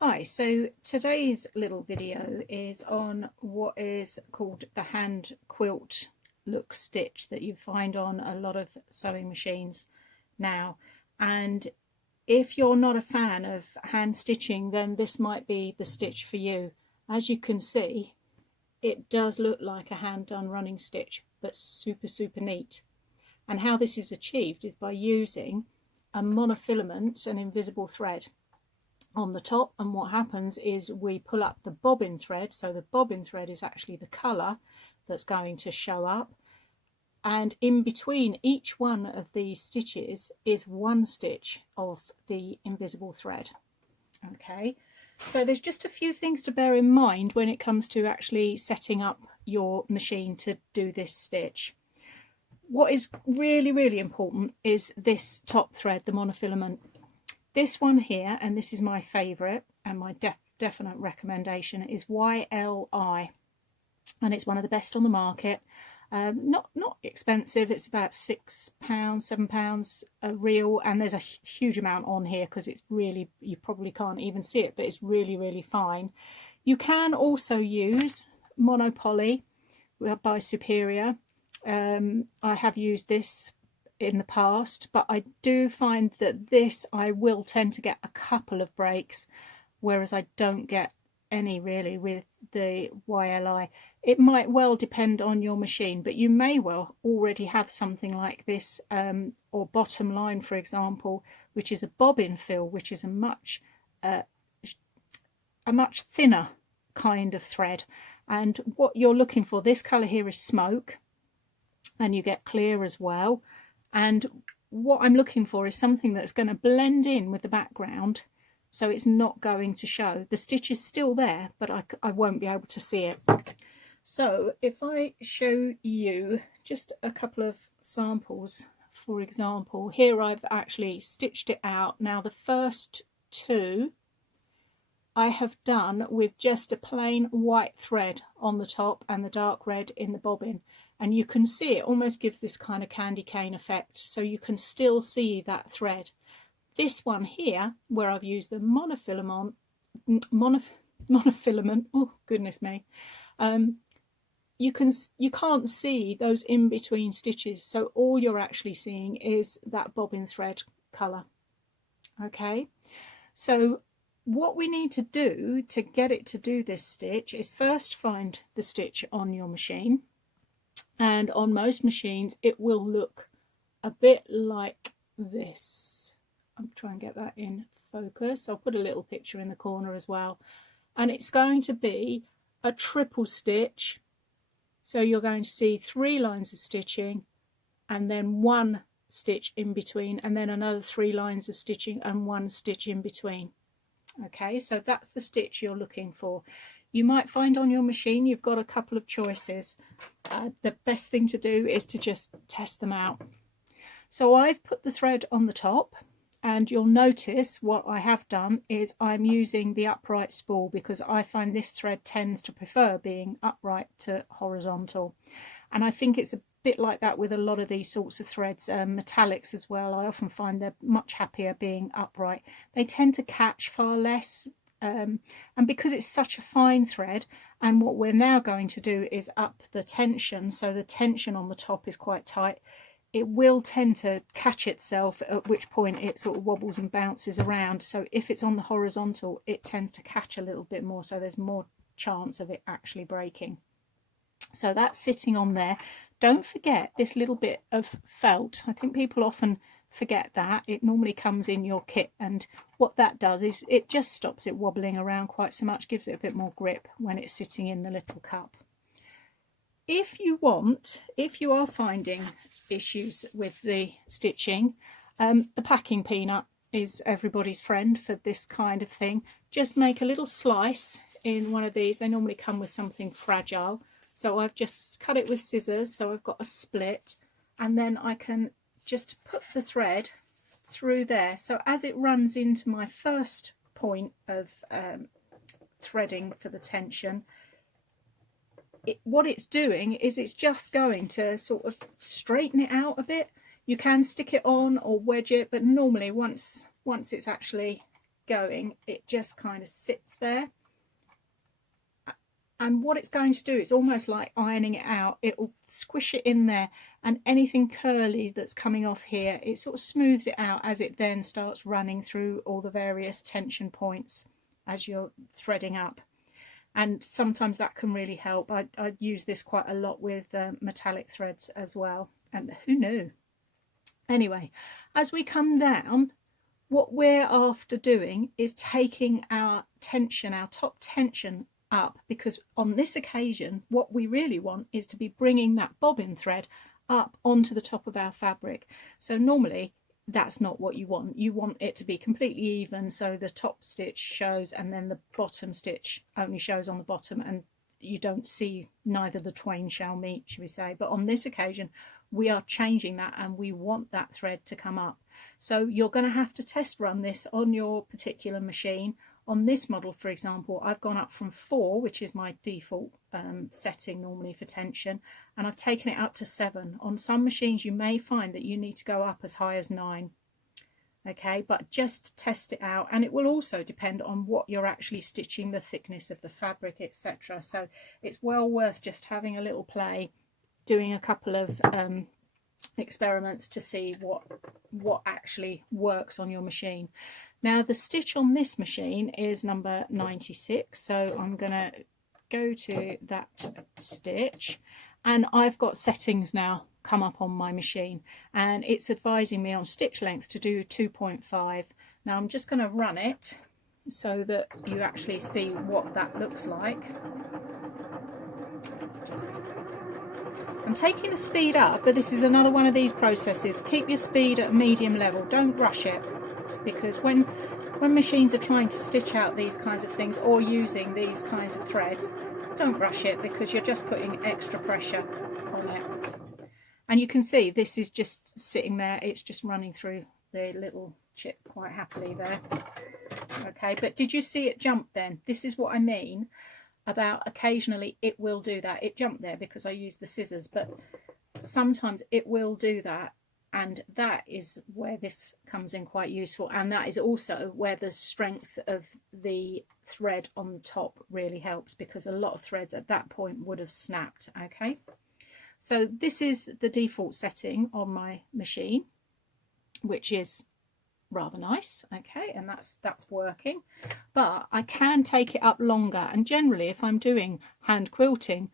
Hi, so today's little video is on what is called the hand quilt look stitch that you find on a lot of sewing machines now. And if you're not a fan of hand stitching, then this might be the stitch for you. As you can see, it does look like a hand done running stitch, but super neat. And how this is achieved is by using a monofilament, an invisible thread, on the top, and what happens is we pull up the bobbin thread, so the bobbin thread is actually the colour that's going to show up, and in between each one of these stitches is one stitch of the invisible thread. Okay, so there's just a few things to bear in mind when it comes to actually setting up your machine to do this stitch. What is really important is this top thread, the monofilament. This one here, and this is my favourite and my definite recommendation, is YLI, and it's one of the best on the market. Not expensive. It's about £6, £7 a reel, and there's a huge amount on here because it's really, you probably can't even see it, but it's really fine. You can also use Monopoly by Superior. I have used this in the past, but I do find that this I will tend to get a couple of breaks, whereas I don't get any really with the YLI. It might well depend on your machine, but you may well already have something like this, or Bottom Line, for example, which is a bobbin fill, which is a much thinner kind of thread. And what you're looking for, this colour here is smoke, and you get clear as well. And what I'm looking for is something that's going to blend in with the background, so it's not going to show. The stitch is still there, but I won't be able to see it. So if I show you just a couple of samples, for example, here I've actually stitched it out. Now the first two I have done with just a plain white thread on the top and the dark red in the bobbin, and you can see it almost gives this kind of candy cane effect, so you can still see that thread. This one here, where I've used the monofilament, oh goodness me, you can't see those in between stitches, so all you're actually seeing is that bobbin thread colour. Okay, so what we need to do to get it to do this stitch is first find the stitch on your machine, and on most machines it will look a bit like this. I'll try and get that in focus. I'll put a little picture in the corner as well, and it's going to be a triple stitch. So you're going to see 3 lines of stitching and then 1 stitch in between, and then another 3 lines of stitching and 1 stitch in between. Okay, so that's the stitch you're looking for. You might find on your machine you've got a couple of choices. The best thing to do is to just test them out. So I've put the thread on the top, and you'll notice what I have done is I'm using the upright spool, because I find this thread tends to prefer being upright to horizontal, and I think it's a bit like that with a lot of these sorts of threads. Metallics as well, I often find they're much happier being upright. They tend to catch far less, and because it's such a fine thread, and what we're now going to do is up the tension, so the tension on the top is quite tight, it will tend to catch itself, at which point it sort of wobbles and bounces around. So if it's on the horizontal, it tends to catch a little bit more, so there's more chance of it actually breaking. So that's sitting on there. Don't forget this little bit of felt. I think people often forget that. It normally comes in your kit, and what that does is it just stops it wobbling around quite so much, gives it a bit more grip when it's sitting in the little cup. If you are finding issues with the stitching, the packing peanut is everybody's friend for this kind of thing. Just make a little slice in one of these. They normally come with something fragile. So I've just cut it with scissors, so I've got a split, and then I can just put the thread through there. So as it runs into my first point of threading for the tension, what it's doing is it's just going to sort of straighten it out a bit. You can stick it on or wedge it, but normally once it's actually going, it just kind of sits there. And what it's going to do, it's almost like ironing it out. It will squish it in there, and anything curly that's coming off here, it sort of smooths it out as it then starts running through all the various tension points as you're threading up. And sometimes that can really help. I use this quite a lot with metallic threads as well. And who knew? Anyway, as we come down, what we're after doing is taking our tension, our top tension, up, because on this occasion what we really want is to be bringing that bobbin thread up onto the top of our fabric. So normally that's not what you want. You want it to be completely even, so the top stitch shows and then the bottom stitch only shows on the bottom, and you don't see, neither the twain shall meet, should we say. But on this occasion we are changing that, and we want that thread to come up. So you're going to have to test run this on your particular machine. On this model, for example, I've gone up from 4, which is my default setting normally for tension, and I've taken it up to 7. On some machines you may find that you need to go up as high as 9. Okay, but just test it out, and it will also depend on what you're actually stitching, the thickness of the fabric, etc. So it's well worth just having a little play, doing a couple of experiments to see what actually works on your machine. Now the stitch on this machine is number 96, so I'm going to go to that stitch, and I've got settings now come up on my machine, and it's advising me on stitch length to do 2.5. Now I'm just going to run it so that you actually see what that looks like. I'm taking the speed up, but this is another one of these processes. Keep your speed at a medium level, don't rush it, because when machines are trying to stitch out these kinds of things or using these kinds of threads, don't rush it, because you're just putting extra pressure on it. And you can see this is just sitting there, it's just running through the little chip quite happily there. Okay, but did you see it jump then? This is what I mean about occasionally it will do that. It jumped there because I used the scissors, but sometimes it will do that, and that is where this comes in quite useful, and that is also where the strength of the thread on the top really helps, because a lot of threads at that point would have snapped. Okay, so this is the default setting on my machine, which is rather nice. Okay, and that's working, but I can take it up longer, and generally if I'm doing hand quilting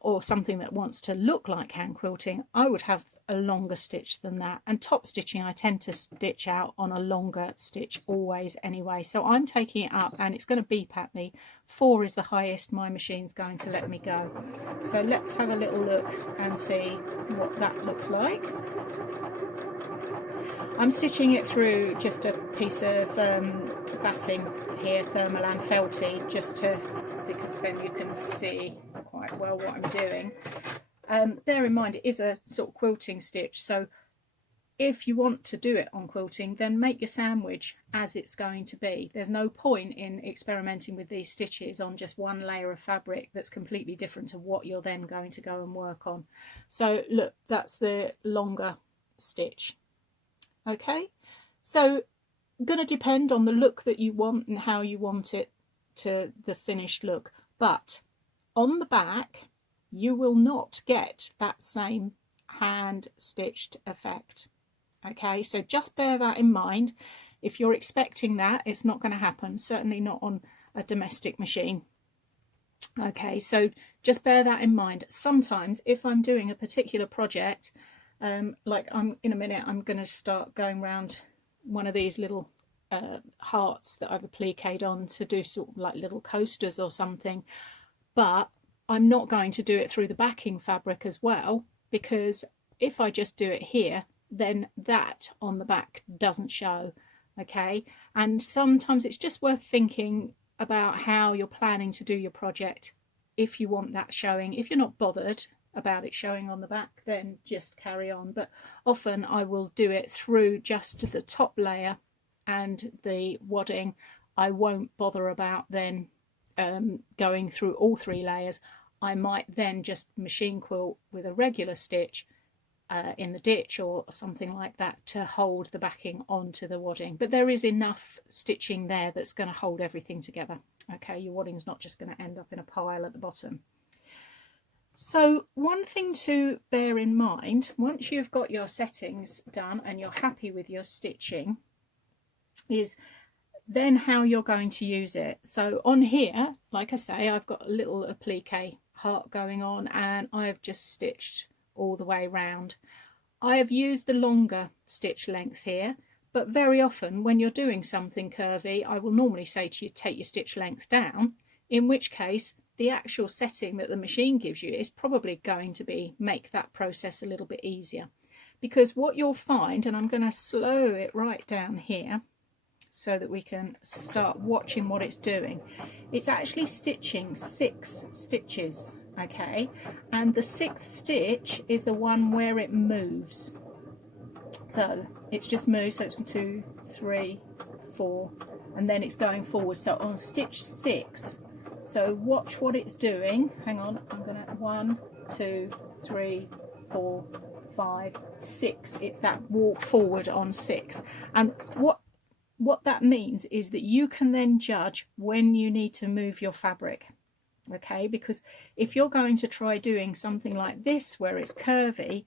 or something that wants to look like hand quilting, I would have a longer stitch than that. And top stitching, I tend to stitch out on a longer stitch always anyway, so I'm taking it up, and it's going to beep at me. 4 is the highest my machine's going to let me go. So let's have a little look and see what that looks like. I'm stitching it through just a piece of batting here, thermal and felty, just to, because then you can see quite well what I'm doing. Bear in mind it is a sort of quilting stitch, so if you want to do it on quilting, then make your sandwich as it's going to be. There's no point in experimenting with these stitches on just one layer of fabric that's completely different to what you're then going to go and work on. So look, that's the longer stitch. Okay, so going to depend on the look that you want and how you want it to the finished look, but on the back you will not get that same hand stitched effect. Okay, so just bear that in mind. If you're expecting that, it's not going to happen, certainly not on a domestic machine. Okay, so just bear that in mind. Sometimes if I'm doing a particular project, like in a minute I'm going to start going around one of these little hearts that I've appliqued on to do sort of like little coasters or something, but I'm not going to do it through the backing fabric as well, because if I just do it here, then that on the back doesn't show. Okay, and sometimes it's just worth thinking about how you're planning to do your project if you want that showing. If you're not bothered about it showing on the back, then just carry on, but often I will do it through just the top layer and the wadding. I won't bother about then going through all 3 layers. I might then just machine quilt with a regular stitch in the ditch or something like that to hold the backing onto the wadding. But there is enough stitching there that's going to hold everything together. Okay, your wadding's not just going to end up in a pile at the bottom. So one thing to bear in mind, once you've got your settings done and you're happy with your stitching, is then how you're going to use it. So on here, like I say, I've got a little applique heart going on and I've just stitched all the way round. I have used the longer stitch length here, but very often when you're doing something curvy, I will normally say to you, take your stitch length down, in which case the actual setting that the machine gives you is probably going to make that process a little bit easier. Because what you'll find, and I'm going to slow it right down here so that we can start watching what it's doing, it's actually stitching 6 stitches, okay, and the 6th stitch is the one where it moves. So it's just moved, so it's 1, 2, 3, 4, and then it's going forward. So on stitch 6, so watch what it's doing. Hang on, I'm gonna 1, 2, 3, 4, 5, 6. It's that walk forward on 6. And what that means is that you can then judge when you need to move your fabric. Okay, because if you're going to try doing something like this where it's curvy,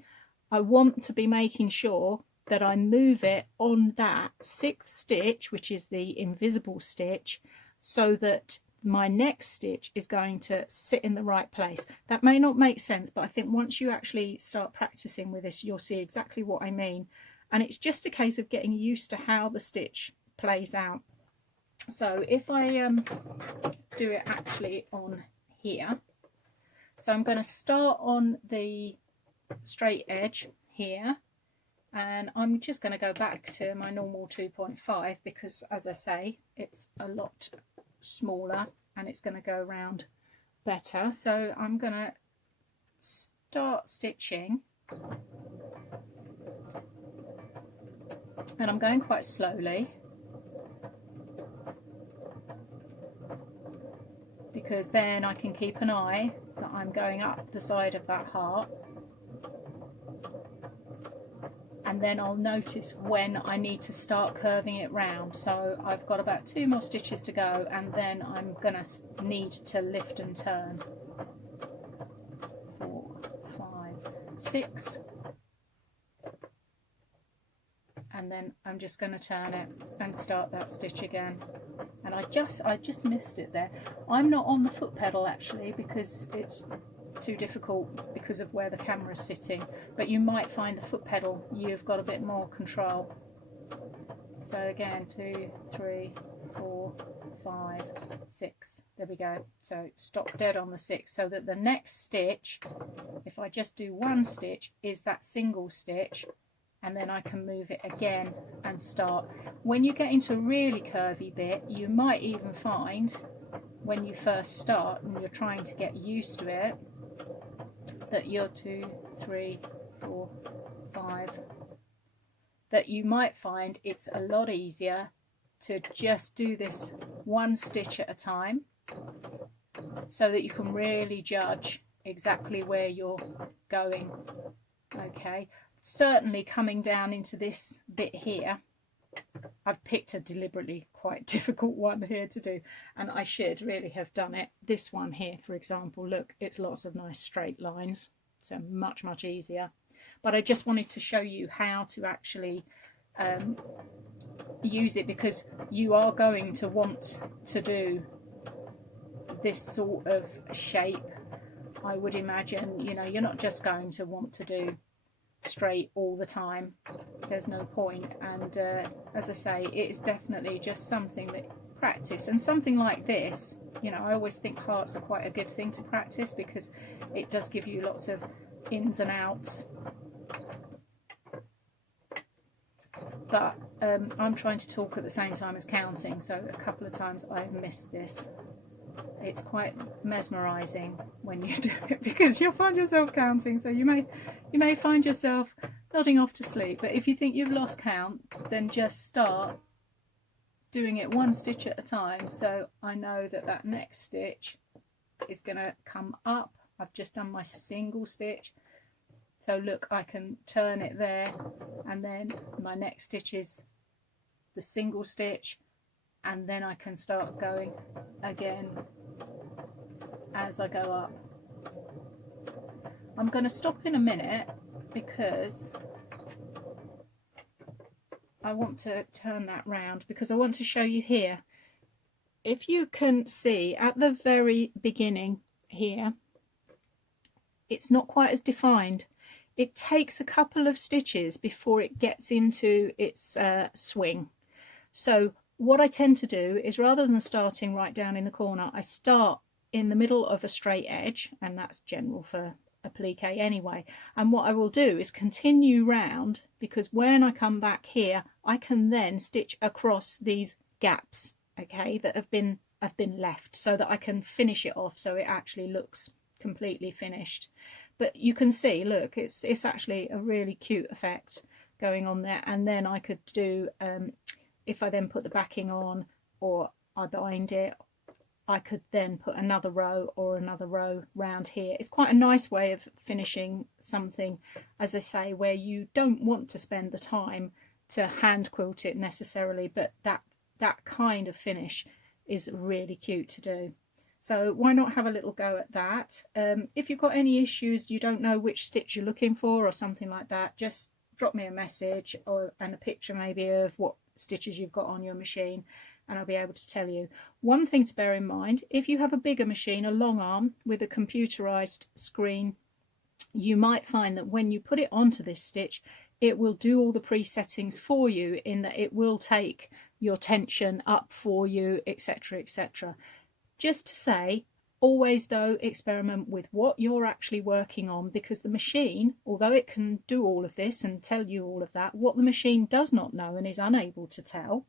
I want to be making sure that I move it on that 6th stitch, which is the invisible stitch, so that my next stitch is going to sit in the right place. That may not make sense, but I think once you actually start practicing with this, you'll see exactly what I mean. And it's just a case of getting used to how the stitch plays out. So if I do it actually on here, so I'm going to start on the straight edge here, and I'm just going to go back to my normal 2.5 because, as I say, it's a lot smaller and it's going to go around better. So I'm going to start stitching, and I'm going quite slowly because then I can keep an eye that I'm going up the side of that heart, and then I'll notice when I need to start curving it round. So I've got about 2 more stitches to go, and then I'm gonna need to lift and turn. 4, 5, 6, and then I'm just going to turn it and start that stitch again. And I just missed it there. I'm not on the foot pedal actually because it's too difficult because of where the camera's sitting, but you might find the foot pedal you've got a bit more control. So again, 2, 3, 4, 5, 6, there we go. So stop dead on the 6, so that the next stitch, if I just do 1 stitch, is that single stitch, and then I can move it again and start. When you get into a really curvy bit, you might even find when you first start and you're trying to get used to it, that you're 2, 3, 4, 5, that you might find it's a lot easier to just do this 1 stitch at a time, so that you can really judge exactly where you're going. Okay, certainly coming down into this bit here, I've picked a deliberately quite difficult one here to do, and I should really have done it. This one here, for example, look, it's lots of nice straight lines, so much easier. But I just wanted to show you how to actually use it, because you are going to want to do this sort of shape, I would imagine. You know, you're not just going to want to do straight all the time, there's no point. And as I say, it is definitely just something that practice, and something like this, you know, I always think hearts are quite a good thing to practice because it does give you lots of ins and outs. But I'm trying to talk at the same time as counting, so a couple of times I've missed this. It's quite mesmerising when you do it, because you'll find yourself counting, so you may find yourself nodding off to sleep. But if you think you've lost count, then just start doing it 1 stitch at a time. So I know that that next stitch is going to come up. I've just done my single stitch, So look, I can turn it there, and then my next stitch is the single stitch, and then I can start going again as I go up. I'm going to stop in a minute because I want to turn that round, because I want to show you here. If you can see at the very beginning here, it's not quite as defined. It takes a couple of stitches before it gets into its swing. So what I tend to do is, rather than starting right down in the corner, I start in the middle of a straight edge, and that's general for applique anyway. And what I will do is continue round, because when I come back here, I can then stitch across these gaps, okay, that have been left, so that I can finish it off so it actually looks completely finished. But you can see, look, it's actually a really cute effect going on there. And then I could do, if I then put the backing on or I bind it, I could then put another row or another row round here. It's quite a nice way of finishing something, as I say, where you don't want to spend the time to hand quilt it necessarily, but that kind of finish is really cute to do. So why not have a little go at that? If you've got any issues, you don't know which stitch you're looking for or something like that, just drop me a message and a picture maybe of what stitches you've got on your machine, and I'll be able to tell you. One thing to bear in mind, if you have a bigger machine, a long arm with a computerized screen, you might find that when you put it onto this stitch, it will do all the pre-settings for you, in that it will take your tension up for you, etc, etc. Just to say, always though, experiment with what you're actually working on, because the machine, although it can do all of this and tell you all of that, what the machine does not know and is unable to tell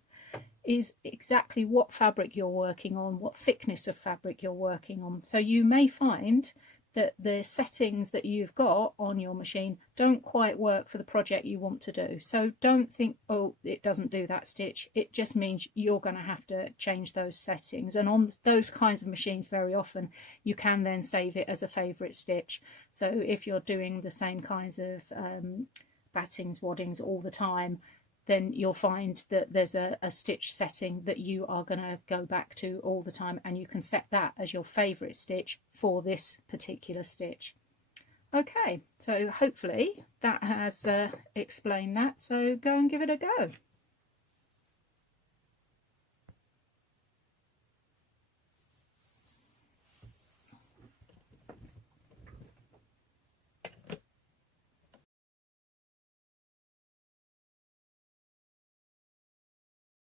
is exactly what fabric you're working on, what thickness of fabric you're working on. So you may find that the settings that you've got on your machine don't quite work for the project you want to do. So don't think, oh, it doesn't do that stitch. It just means you're going to have to change those settings. And on those kinds of machines, very often you can then save it as a favourite stitch. So if you're doing the same kinds of battings, waddings all the time, then you'll find that there's a stitch setting that you are going to go back to all the time, and you can set that as your favourite stitch for this particular stitch. Okay, so hopefully that has explained that, so go and give it a go.